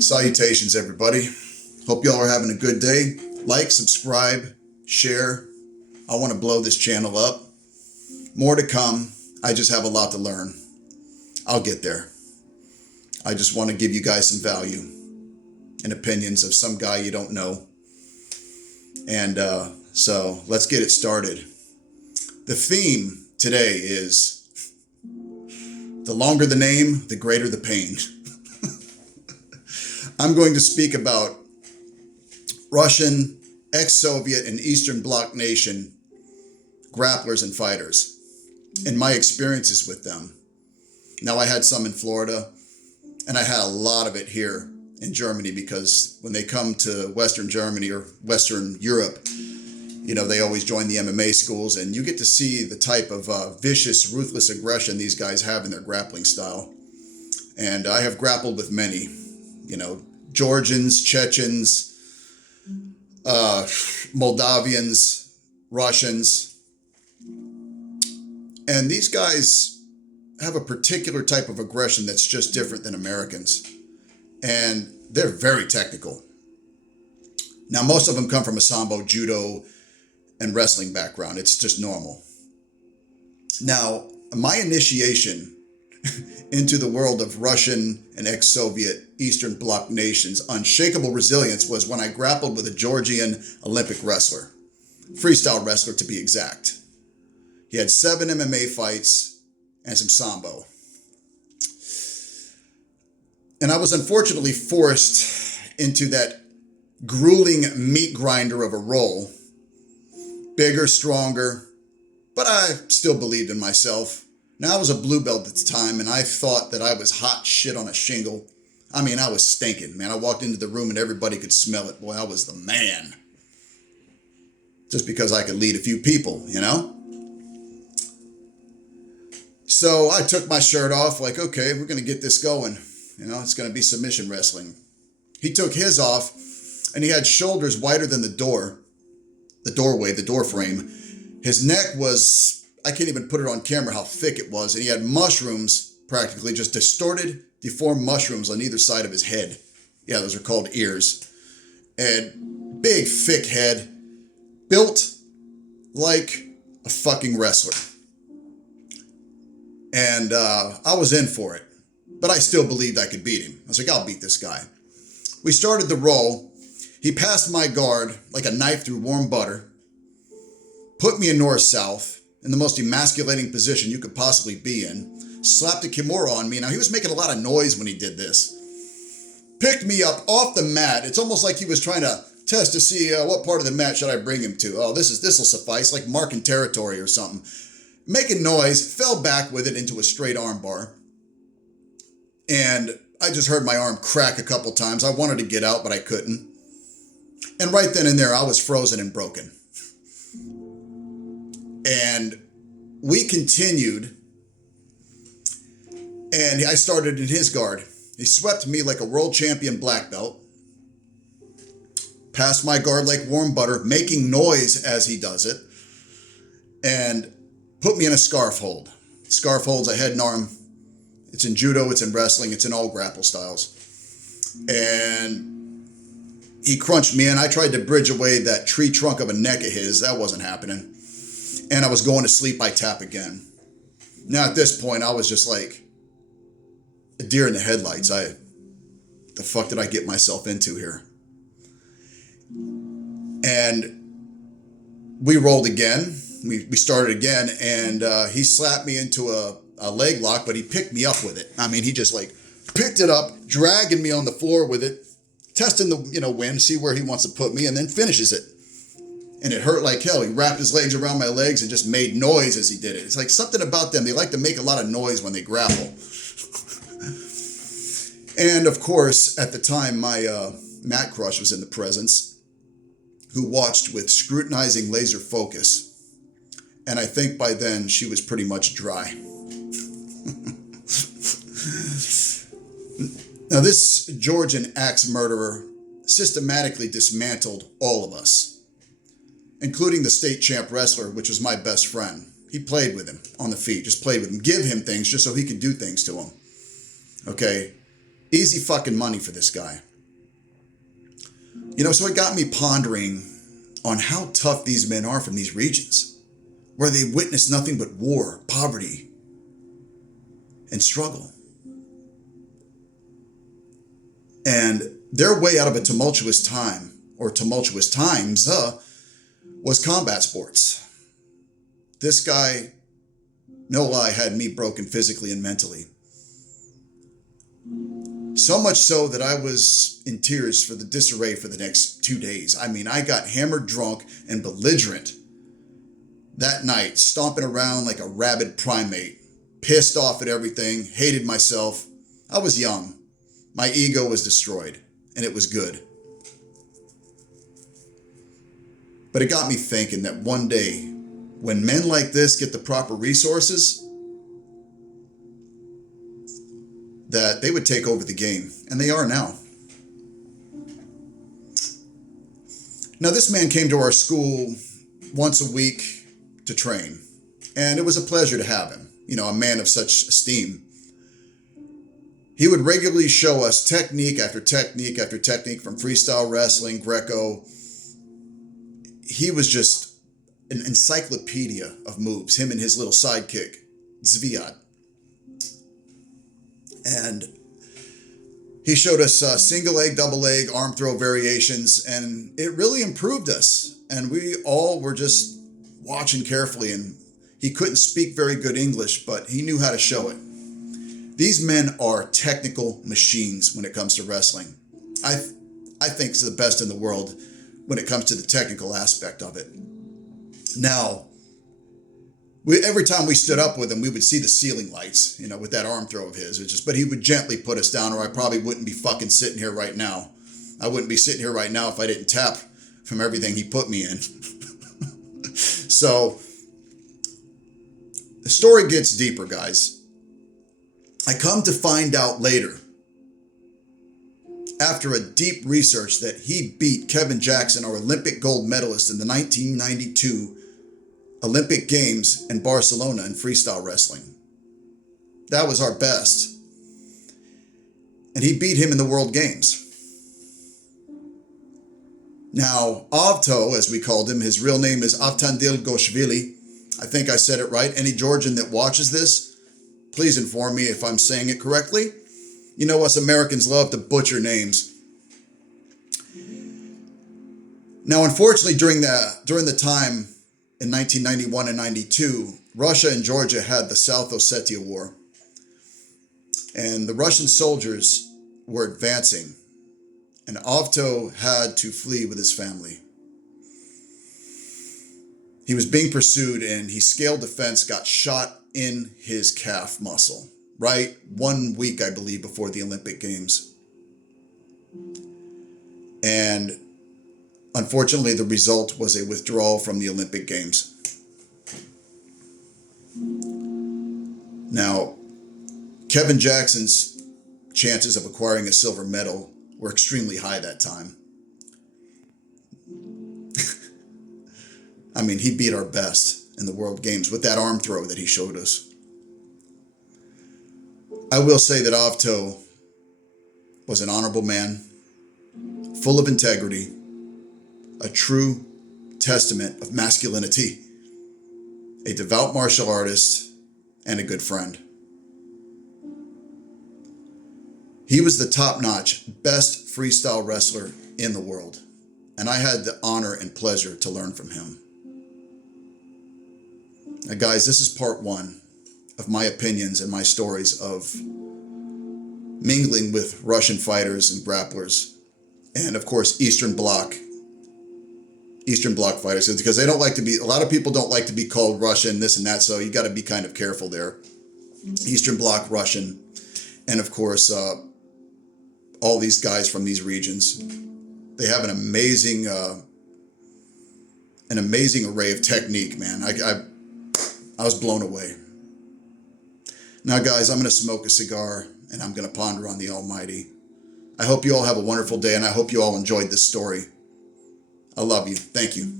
Salutations, everybody. Hope y'all are having a good day. Like, subscribe, share. I want to blow this channel up. More to come. I just have a lot to learn. I'll get there. I just want to give you guys some value and opinions of some guy you don't know. And so let's get it started. The theme today is the longer the name, the greater the pain. I'm going to speak about Russian, ex-Soviet, and Eastern Bloc nation grapplers and fighters and my experiences with them. Now, I had some in Florida, and I had a lot of it here in Germany because when they come to Western Germany or Western Europe, you know, they always join the MMA schools, and you get to see the type of vicious, ruthless aggression these guys have in their grappling style. And I have grappled with many, you know, Georgians, Chechens, Moldovians, Russians. And these guys have a particular type of aggression that's just different than Americans. And they're very technical. Now, most of them come from a sambo, judo, and wrestling background. It's just normal. Now, my initiation into the world of Russian and ex-Soviet Eastern Bloc nations' unshakable resilience was when I grappled with a Georgian Olympic wrestler, freestyle wrestler to be exact. He had 7 MMA fights and some sambo. And I was unfortunately forced into that grueling meat grinder of a role. Bigger, stronger, but I still believed in myself. Now, I was a blue belt at the time, and I thought that I was hot shit on a shingle. I mean, I was stinking, man. I walked into the room and everybody could smell it. Boy, I was the man. Just because I could lead a few people, you know? So I took my shirt off, like, okay, we're going to get this going. You know, it's going to be submission wrestling. He took his off, and he had shoulders wider than the doorway, the door frame. His neck was, I can't even put it on camera how thick it was. And he had mushrooms, practically just distorted, deformed mushrooms on either side of his head. Yeah, those are called ears. And big, thick head, built like a fucking wrestler. And I was in for it, but I still believed I could beat him. I was like, I'll beat this guy. We started the roll. He passed my guard like a knife through warm butter, put me in north-south, in the most emasculating position you could possibly be in, slapped a kimura on me. Now, he was making a lot of noise when he did this. Picked me up off the mat. It's almost like he was trying to test to see what part of the mat should I bring him to. Oh, this will suffice, like marking territory or something. Making noise, fell back with it into a straight arm bar. And I just heard my arm crack a couple times. I wanted to get out, but I couldn't. And right then and there, I was frozen and broken. And we continued, and I started in his guard. He swept me like a world champion black belt, passed my guard like warm butter, making noise as he does it, and put me in a scarf hold. Scarf hold's a head and arm. It's in judo, it's in wrestling, it's in all grapple styles. And he crunched me in. I tried to bridge away that tree trunk of a neck of his. That wasn't happening. And I was going to sleep. I tap again. Now, at this point, I was just like a deer in the headlights. The fuck did I get myself into here? And we rolled again. We started again, and he slapped me into a leg lock, but he picked me up with it. I mean, he just like picked it up, dragging me on the floor with it, testing the wind, see where he wants to put me, and then finishes it. And it hurt like hell. He wrapped his legs around my legs and just made noise as he did it. It's like something about them. They like to make a lot of noise when they grapple. And of course, at the time, my mat crush was in the presence, who watched with scrutinizing laser focus. And I think by then she was pretty much dry. Now, this Georgian axe murderer systematically dismantled all of us, including the state champ wrestler, which was my best friend. He played with him on the feet, just played with him, give him things just so he could do things to him. Okay, easy fucking money for this guy. So it got me pondering on how tough these men are from these regions, where they witness nothing but war, poverty, and struggle. And their way out of a tumultuous time, or tumultuous times, was combat sports. This guy, no lie, had me broken physically and mentally. So much so that I was in tears for the disarray for the next 2 days. I mean, I got hammered, drunk, and belligerent that night, stomping around like a rabid primate, pissed off at everything, hated myself. I was young. My ego was destroyed, and it was good. But it got me thinking that one day, when men like this get the proper resources, that they would take over the game, and they are now. Now, this man came to our school once a week to train, and it was a pleasure to have him, a man of such esteem. He would regularly show us technique after technique after technique from freestyle wrestling, Greco. He was just an encyclopedia of moves, him and his little sidekick, Zviad. And he showed us single leg, double leg, arm throw variations, and it really improved us. And we all were just watching carefully, and he couldn't speak very good English, but he knew how to show it. These men are technical machines when it comes to wrestling. I think it's the best in the world when it comes to the technical aspect of it. Now, every time we stood up with him, we would see the ceiling lights, with that arm throw of his. But he would gently put us down, or I probably wouldn't be fucking sitting here right now. I wouldn't be sitting here right now if I didn't tap from everything he put me in. So, the story gets deeper, guys. I come to find out later, after a deep research, that he beat Kevin Jackson, our Olympic gold medalist in the 1992 Olympic Games in Barcelona in freestyle wrestling. That was our best. And he beat him in the World Games. Now, Avto, as we called him, his real name is Avtandil Goshvili. I think I said it right. Any Georgian that watches this, please inform me if I'm saying it correctly. Us Americans love to butcher names. Now, unfortunately, during the time in 1991 and 92, Russia and Georgia had the South Ossetia War. And the Russian soldiers were advancing. And Avto had to flee with his family. He was being pursued, and he scaled the fence, got shot in his calf muscle, right? 1 week, I believe, before the Olympic Games. And unfortunately, the result was a withdrawal from the Olympic Games. Now, Kevin Jackson's chances of acquiring a silver medal were extremely high that time. I mean, he beat our best in the World Games with that arm throw that he showed us. I will say that Avto was an honorable man, full of integrity, a true testament of masculinity, a devout martial artist, and a good friend. He was the top-notch, best freestyle wrestler in the world, and I had the honor and pleasure to learn from him. Now, guys, this is part one of my opinions and my stories of mingling with Russian fighters and grapplers, and of course Eastern Bloc fighters, because they don't like to be, a lot of people don't like to be called Russian, this and that, so you got to be kind of careful there. Eastern Bloc Russian, and of course all these guys from these regions. They have an amazing array of technique, man. I was blown away. Now, guys, I'm going to smoke a cigar, and I'm going to ponder on the Almighty. I hope you all have a wonderful day, and I hope you all enjoyed this story. I love you. Thank you.